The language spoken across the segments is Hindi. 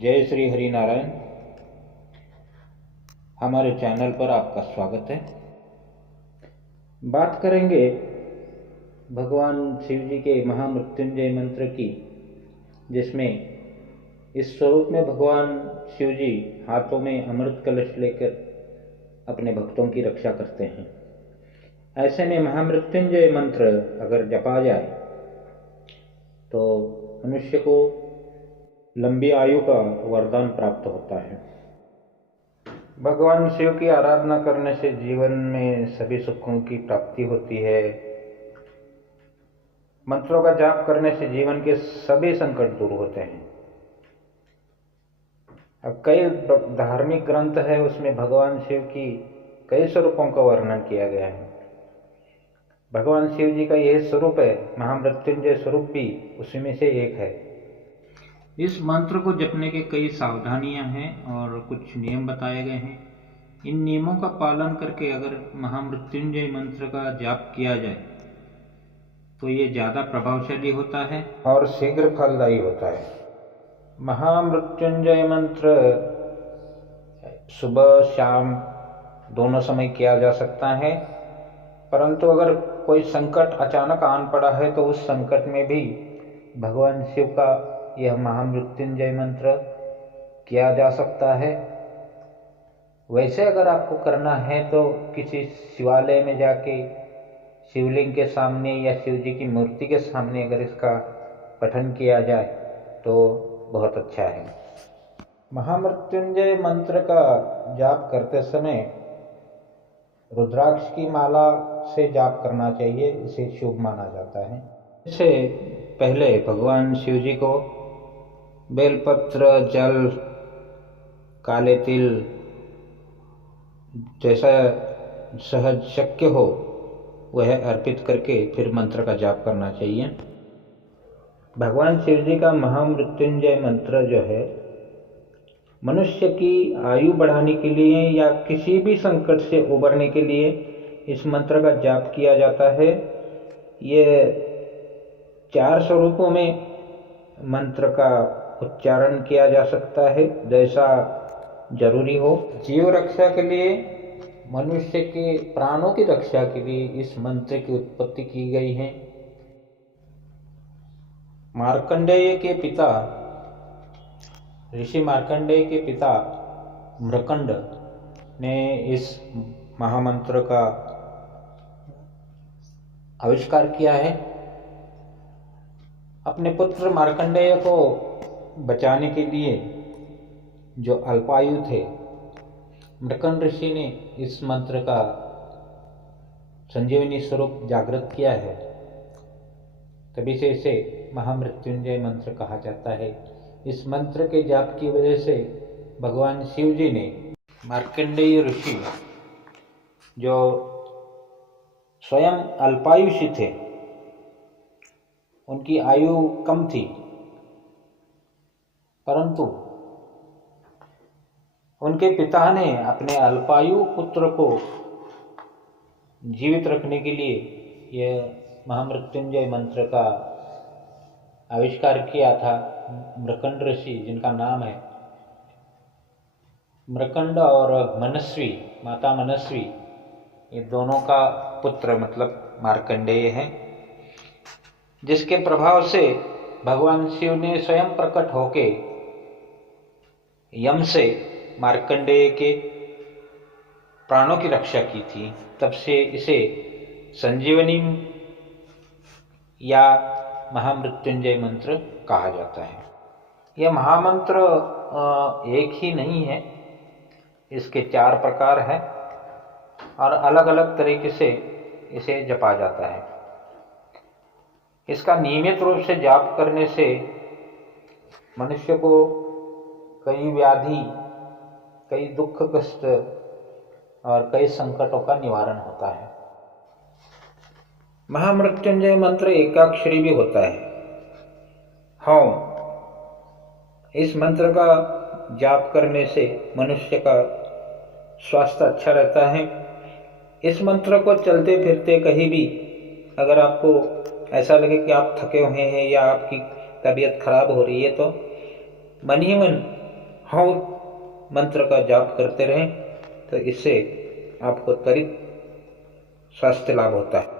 जय श्री हरि नारायण। हमारे चैनल पर आपका स्वागत है। बात करेंगे भगवान शिव जी के महामृत्युंजय मंत्र की, जिसमें इस स्वरूप में भगवान शिव जी हाथों में अमृत कलश लेकर अपने भक्तों की रक्षा करते हैं। ऐसे में महामृत्युंजय मंत्र अगर जपा जाए तो मनुष्य को लंबी आयु का वरदान प्राप्त होता है। भगवान शिव की आराधना करने से जीवन में सभी सुखों की प्राप्ति होती है। मंत्रों का जाप करने से जीवन के सभी संकट दूर होते हैं। अब कई धार्मिक ग्रंथ है, उसमें भगवान शिव की कई स्वरूपों का वर्णन किया गया है। भगवान शिव जी का यह स्वरूप है, महामृत्युंजय स्वरूप भी उसी में से एक है। इस मंत्र को जपने के कई सावधानियां हैं और कुछ नियम बताए गए हैं। इन नियमों का पालन करके अगर महामृत्युंजय मंत्र का जाप किया जाए तो ये ज़्यादा प्रभावशाली होता है और शीघ्र फलदायी होता है। महामृत्युंजय मंत्र सुबह शाम दोनों समय किया जा सकता है, परंतु अगर कोई संकट अचानक आन पड़ा है तो उस संकट में भी भगवान शिव का यह महामृत्युंजय मंत्र किया जा सकता है। वैसे अगर आपको करना है तो किसी शिवालय में जाके शिवलिंग के सामने या शिव जी की मूर्ति के सामने अगर इसका पठन किया जाए तो बहुत अच्छा है। महामृत्युंजय मंत्र का जाप करते समय रुद्राक्ष की माला से जाप करना चाहिए, इसे शुभ माना जाता है। इससे पहले भगवान शिव जी को बेलपत्र, जल, काले तिल जैसा सहज शक्य हो वह अर्पित करके फिर मंत्र का जाप करना चाहिए। भगवान शिव जी का महामृत्युंजय मंत्र जो है मनुष्य की आयु बढ़ाने के लिए या किसी भी संकट से उबरने के लिए इस मंत्र का जाप किया जाता है। ये 4 स्वरूपों में मंत्र का उच्चारण किया जा सकता है, जैसा जरूरी हो। जीव रक्षा के लिए, मनुष्य के प्राणों की रक्षा के लिए इस मंत्र की उत्पत्ति की गई है। मार्कंडेय के पिता, ऋषि मार्कंडेय के पिता मृकंड ने इस महामंत्र का आविष्कार किया है। अपने पुत्र मार्कंडेय को बचाने के लिए जो अल्पायु थे, मृकंड ऋषि ने इस मंत्र का संजीवनी स्वरूप जागृत किया है, तभी से इसे महामृत्युंजय मंत्र कहा जाता है। इस मंत्र के जाप की वजह से भगवान शिव जी ने मार्कंडेय ऋषि, जो स्वयं अल्पायुषी थे, उनकी आयु कम थी, परंतु उनके पिता ने अपने अल्पायु पुत्र को जीवित रखने के लिए यह महामृत्युंजय मंत्र का आविष्कार किया था। मृकंड ऋषि, जिनका नाम है मृकंड और मनस्वी, माता मनस्वी, ये दोनों का पुत्र मतलब मार्कंडेय है, जिसके प्रभाव से भगवान शिव ने स्वयं प्रकट होके यम से मार्कंडेय के प्राणों की रक्षा की थी। तब से इसे संजीवनी या महामृत्युंजय मंत्र कहा जाता है। यह महामंत्र एक ही नहीं है, इसके 4 प्रकार हैं और अलग अलग तरीके से इसे जपा जाता है। इसका नियमित रूप से जाप करने से मनुष्य को कई व्याधि, कई दुख कष्ट और कई संकटों का निवारण होता है। महामृत्युंजय मंत्र एकाक्षरी भी होता है। हाँ, इस मंत्र का जाप करने से मनुष्य का स्वास्थ्य अच्छा रहता है। इस मंत्र को चलते फिरते कहीं भी अगर आपको ऐसा लगे कि आप थके हुए हैं या आपकी तबीयत खराब हो रही है तो मन ही मन हौ मंत्र का जाप करते रहें तो इससे आपको त्वरित स्वास्थ्य लाभ होता है।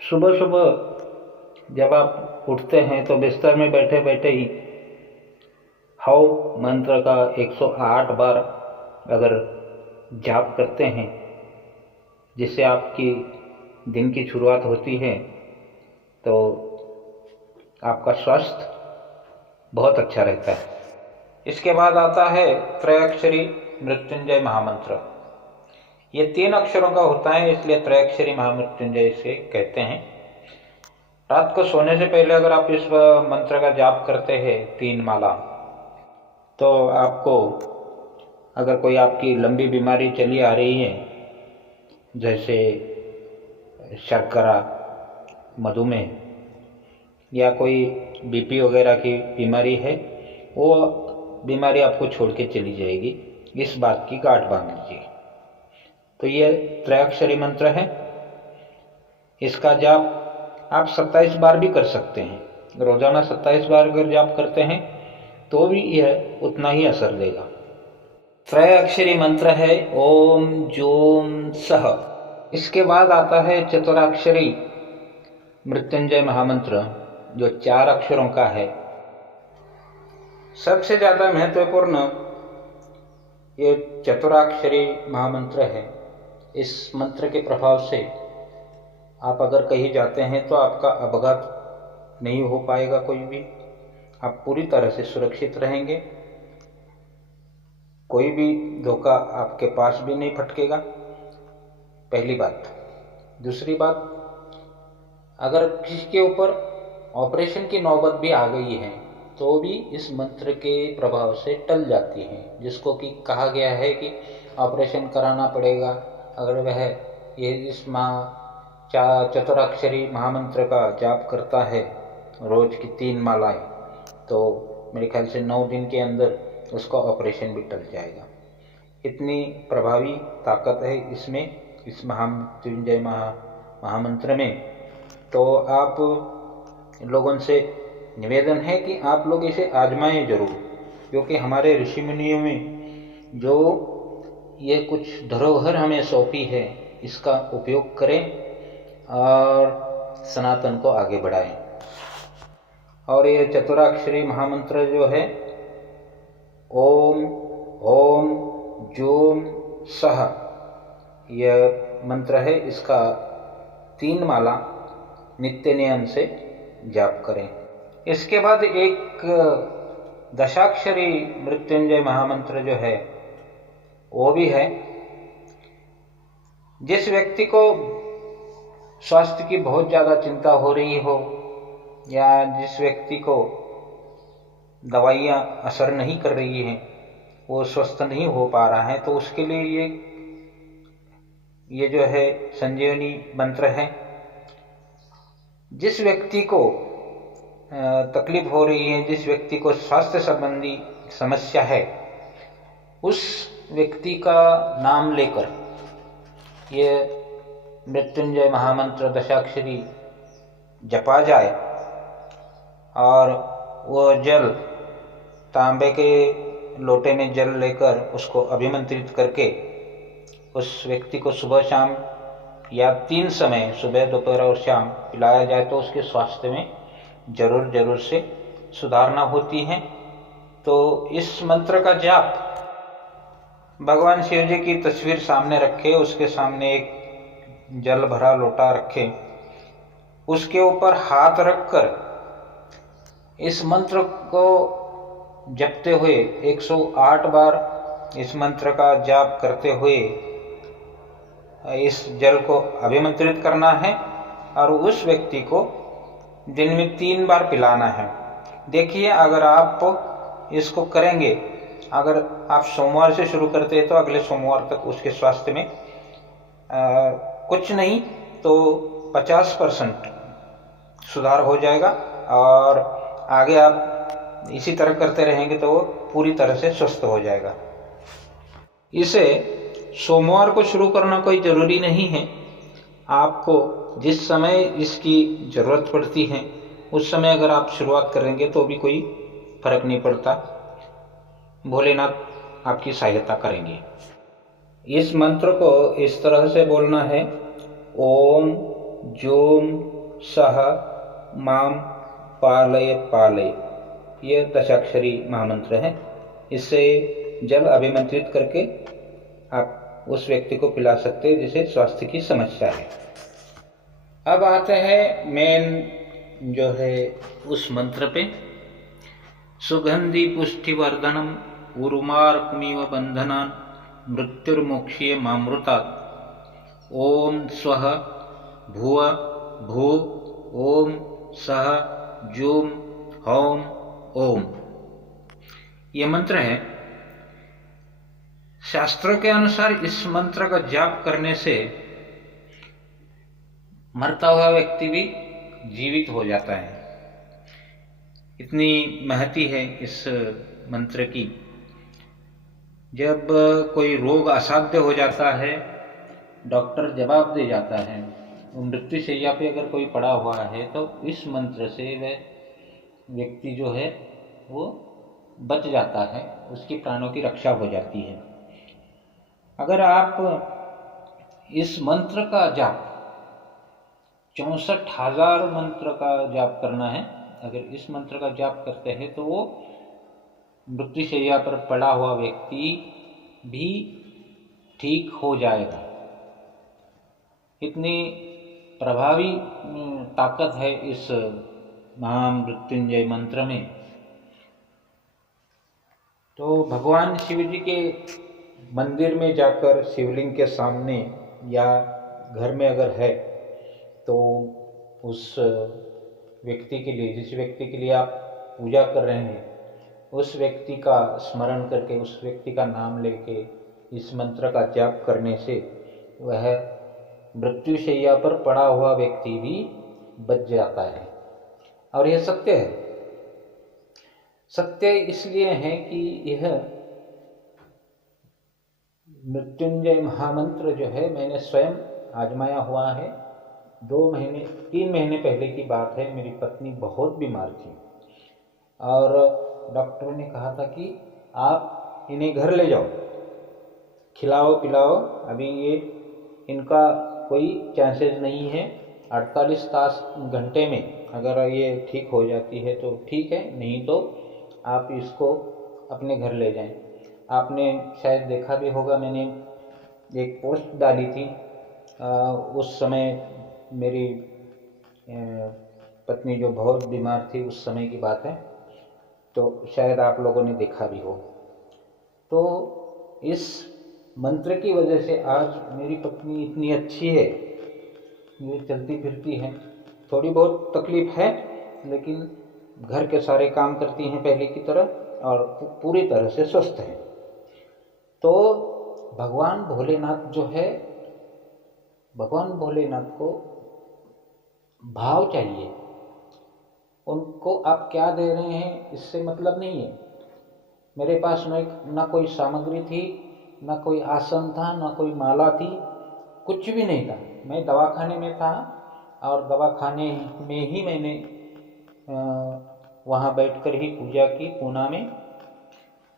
सुबह सुबह जब आप उठते हैं तो बिस्तर में बैठे बैठे ही हौ मंत्र का 108 बार अगर जाप करते हैं, जिससे आपकी दिन की शुरुआत होती है, तो आपका स्वास्थ्य बहुत अच्छा रहता है। इसके बाद आता है त्रयाक्षरी मृत्युंजय महामंत्र। ये 3 अक्षरों का होता है, इसलिए त्रयाक्षरी महामृत्युंजय से कहते हैं। रात को सोने से पहले अगर आप इस मंत्र का जाप करते हैं 3 माला, तो आपको अगर कोई आपकी लंबी बीमारी चली आ रही है, जैसे शर्करा, मधुमेह या कोई बीपी वगैरह की बीमारी है, वो बीमारी आपको छोड़ के चली जाएगी। इस बात की गांठ बांध लीजिए। तो ये त्रयाक्षरी मंत्र है। इसका जाप आप 27 बार भी कर सकते हैं। रोजाना 27 बार अगर जाप करते हैं तो भी यह उतना ही असर देगा। त्रयाक्षरी मंत्र है ओम जोम सह। इसके बाद आता है चतुराक्षरी मृत्युंजय महामंत्र, जो 4 अक्षरों का है। सबसे ज्यादा महत्वपूर्ण ये चतुराक्षरी महामंत्र है। इस मंत्र के प्रभाव से आप अगर कहीं जाते हैं तो आपका अपघात नहीं हो पाएगा कोई भी। आप पूरी तरह से सुरक्षित रहेंगे, कोई भी धोखा आपके पास भी नहीं फटकेगा, पहली बात। दूसरी बात, अगर किसी के ऊपर ऑपरेशन की नौबत भी आ गई है तो भी इस मंत्र के प्रभाव से टल जाती है। जिसको कि कहा गया है कि ऑपरेशन कराना पड़ेगा, अगर वह ये इस चतुराक्षरी महामंत्र का जाप करता है रोज की 3 मालाएं, तो मेरे ख्याल से 9 दिन के अंदर उसका ऑपरेशन भी टल जाएगा। इतनी प्रभावी ताकत है इसमें, इस महामृत्युंजय महामंत्र में। तो आप लोगों से निवेदन है कि आप लोग इसे आजमाएं जरूर, क्योंकि हमारे ऋषि मुनियों में जो ये कुछ धरोहर हमें सौंपी है, इसका उपयोग करें और सनातन को आगे बढ़ाएं। और ये चतुराक्षरी महामंत्र जो है ओम ओम जोम सह, यह मंत्र है। इसका 3 माला नित्य नियम से जाप करें। इसके बाद एक दशाक्षरी मृत्युंजय महामंत्र जो है वो भी है। जिस व्यक्ति को स्वास्थ्य की बहुत ज़्यादा चिंता हो रही हो, या जिस व्यक्ति को दवाइयाँ असर नहीं कर रही हैं, वो स्वस्थ नहीं हो पा रहा है, तो उसके लिए ये जो है संजीवनी मंत्र है। जिस व्यक्ति को तकलीफ हो रही है, जिस व्यक्ति को स्वास्थ्य संबंधी समस्या है, उस व्यक्ति का नाम लेकर ये मृत्युंजय महामंत्र दशाक्षरी जपा जाए और वो जल, तांबे के लोटे में जल लेकर उसको अभिमंत्रित करके उस व्यक्ति को सुबह शाम या 3 समय, सुबह दोपहर और शाम पिलाया जाए, तो उसके स्वास्थ्य में जरूर से सुधारना होती है। तो इस मंत्र का जाप भगवान शिव जी की तस्वीर सामने रखे, उसके सामने एक जल भरा लोटा रखे, उसके ऊपर हाथ रखकर इस मंत्र को जपते हुए 108 बार इस मंत्र का जाप करते हुए इस जल को अभिमंत्रित करना है और उस व्यक्ति को दिन में 3 बार पिलाना है। देखिए, अगर आप इसको करेंगे, अगर आप सोमवार से शुरू करते हैं तो अगले सोमवार तक उसके स्वास्थ्य में कुछ नहीं तो 50% सुधार हो जाएगा, और आगे आप इसी तरह करते रहेंगे तो वो पूरी तरह से स्वस्थ हो जाएगा। इसे सोमवार को शुरू करना कोई ज़रूरी नहीं है। आपको जिस समय इसकी ज़रूरत पड़ती है उस समय अगर आप शुरुआत करेंगे तो भी कोई फर्क नहीं पड़ता। भोलेनाथ आपकी सहायता करेंगे। इस मंत्र को इस तरह से बोलना है, ओम जूम सह माम पालय पालय। ये दशाक्षरी महामंत्र है। इससे जल अभिमंत्रित करके आप उस व्यक्ति को पिला सकते हैं जिसे स्वास्थ्य की समस्या है। अब आते हैं मेन जो है उस मंत्र पे, सुगंधि पुष्टिवर्धनम उर्मार्कमिव बंधनान मृत्युर्मोक्षीय मामृतात् ओम स्वः भुव भू ओम सह जूम हौम ओम। ये मंत्र है। शास्त्रों के अनुसार इस मंत्र का जाप करने से मरता हुआ व्यक्ति भी जीवित हो जाता है। इतनी महती है इस मंत्र की। जब कोई रोग असाध्य हो जाता है, डॉक्टर जवाब दे जाता है, मृत्यु शैया पे अगर कोई पड़ा हुआ है तो इस मंत्र से वह व्यक्ति जो है वो बच जाता है, उसकी प्राणों की रक्षा हो जाती है। अगर आप इस मंत्र का जाप 64,000 मंत्र का जाप करना है, अगर इस मंत्र का जाप करते हैं तो वो मृत्युशैया पर पड़ा हुआ व्यक्ति भी ठीक हो जाएगा। इतनी प्रभावी ताकत है इस महामृत्युंजय मंत्र में। तो भगवान शिव जी के मंदिर में जाकर शिवलिंग के सामने या घर में अगर है तो उस व्यक्ति के लिए, जिस व्यक्ति के लिए आप पूजा कर रहे हैं, उस व्यक्ति का स्मरण करके, उस व्यक्ति का नाम लेके इस मंत्र का जाप करने से वह मृत्युशैया पर पड़ा हुआ व्यक्ति भी बच जाता है। और यह सत्य है। सत्य इसलिए है कि यह मृत्युंजय महामंत्र जो है मैंने स्वयं आजमाया हुआ है। 3 महीने पहले की बात है। मेरी पत्नी बहुत बीमार थी और डॉक्टर ने कहा था कि आप इन्हें घर ले जाओ, खिलाओ पिलाओ, अभी ये इनका कोई चांसेस नहीं है। 48 घंटे में अगर ये ठीक हो जाती है तो ठीक है, नहीं तो आप इसको अपने घर ले जाएं। आपने शायद देखा भी होगा, मैंने एक पोस्ट डाली थी। उस समय मेरी पत्नी जो बहुत बीमार थी, उस समय की बात है, तो शायद आप लोगों ने देखा भी हो। तो इस मंत्र की वजह से आज मेरी पत्नी इतनी अच्छी है, ये चलती फिरती है। थोड़ी बहुत तकलीफ है लेकिन घर के सारे काम करती हैं पहले की तरह और पूरी तरह से स्वस्थ है। तो भगवान भोलेनाथ जो है, भगवान भोलेनाथ को भाव चाहिए। उनको आप क्या दे रहे हैं इससे मतलब नहीं है। मेरे पास ना कोई सामग्री थी, ना कोई आसन था, ना कोई माला थी, कुछ भी नहीं था। मैं दवाखाने में था और दवाखाने में ही मैंने वहाँ बैठकर ही पूजा की, पूना में।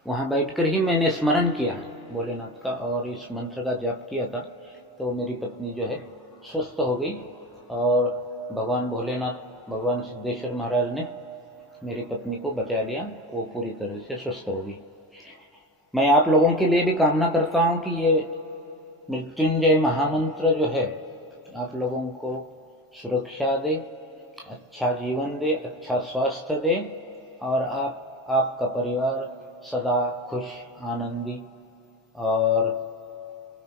वहाँ बैठकर ही मैंने स्मरण किया भोलेनाथ का और इस मंत्र का जाप किया था। तो मेरी पत्नी जो है स्वस्थ हो गई और भगवान भोलेनाथ, भगवान सिद्धेश्वर महाराज ने मेरी पत्नी को बचा लिया। वो पूरी तरह से स्वस्थ हो गई। मैं आप लोगों के लिए भी कामना करता हूँ कि ये मृत्युंजय महामंत्र जो है आप लोगों को सुरक्षा दे, अच्छा जीवन दे, अच्छा स्वास्थ्य दे और आपका परिवार सदा खुश, आनंदी और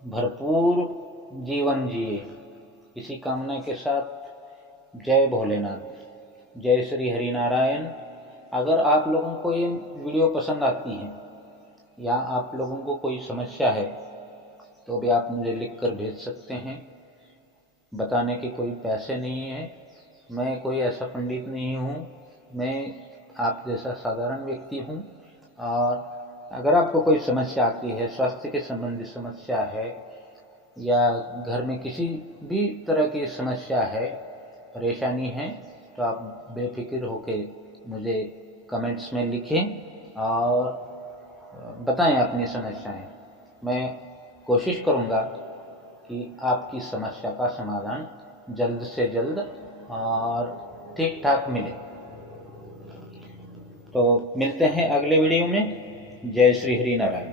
भरपूर जीवन जिए। इसी कामना के साथ जय भोलेनाथ, जय श्री हरिनारायण। अगर आप लोगों को ये वीडियो पसंद आती है या आप लोगों को कोई समस्या है तो भी आप मुझे लिख कर भेज सकते हैं। बताने के कोई पैसे नहीं है, मैं कोई ऐसा पंडित नहीं हूँ, मैं आप जैसा साधारण व्यक्ति हूँ। और अगर आपको कोई समस्या आती है, स्वास्थ्य के संबंधी समस्या है या घर में किसी भी तरह की समस्या है, परेशानी है, तो आप बेफिक्र होकर मुझे कमेंट्स में लिखें और बताएं अपनी समस्याएं। मैं कोशिश करूंगा कि आपकी समस्या का समाधान जल्द से जल्द और ठीक ठाक मिले। तो मिलते हैं अगले वीडियो में। जय श्री हरि नारायण।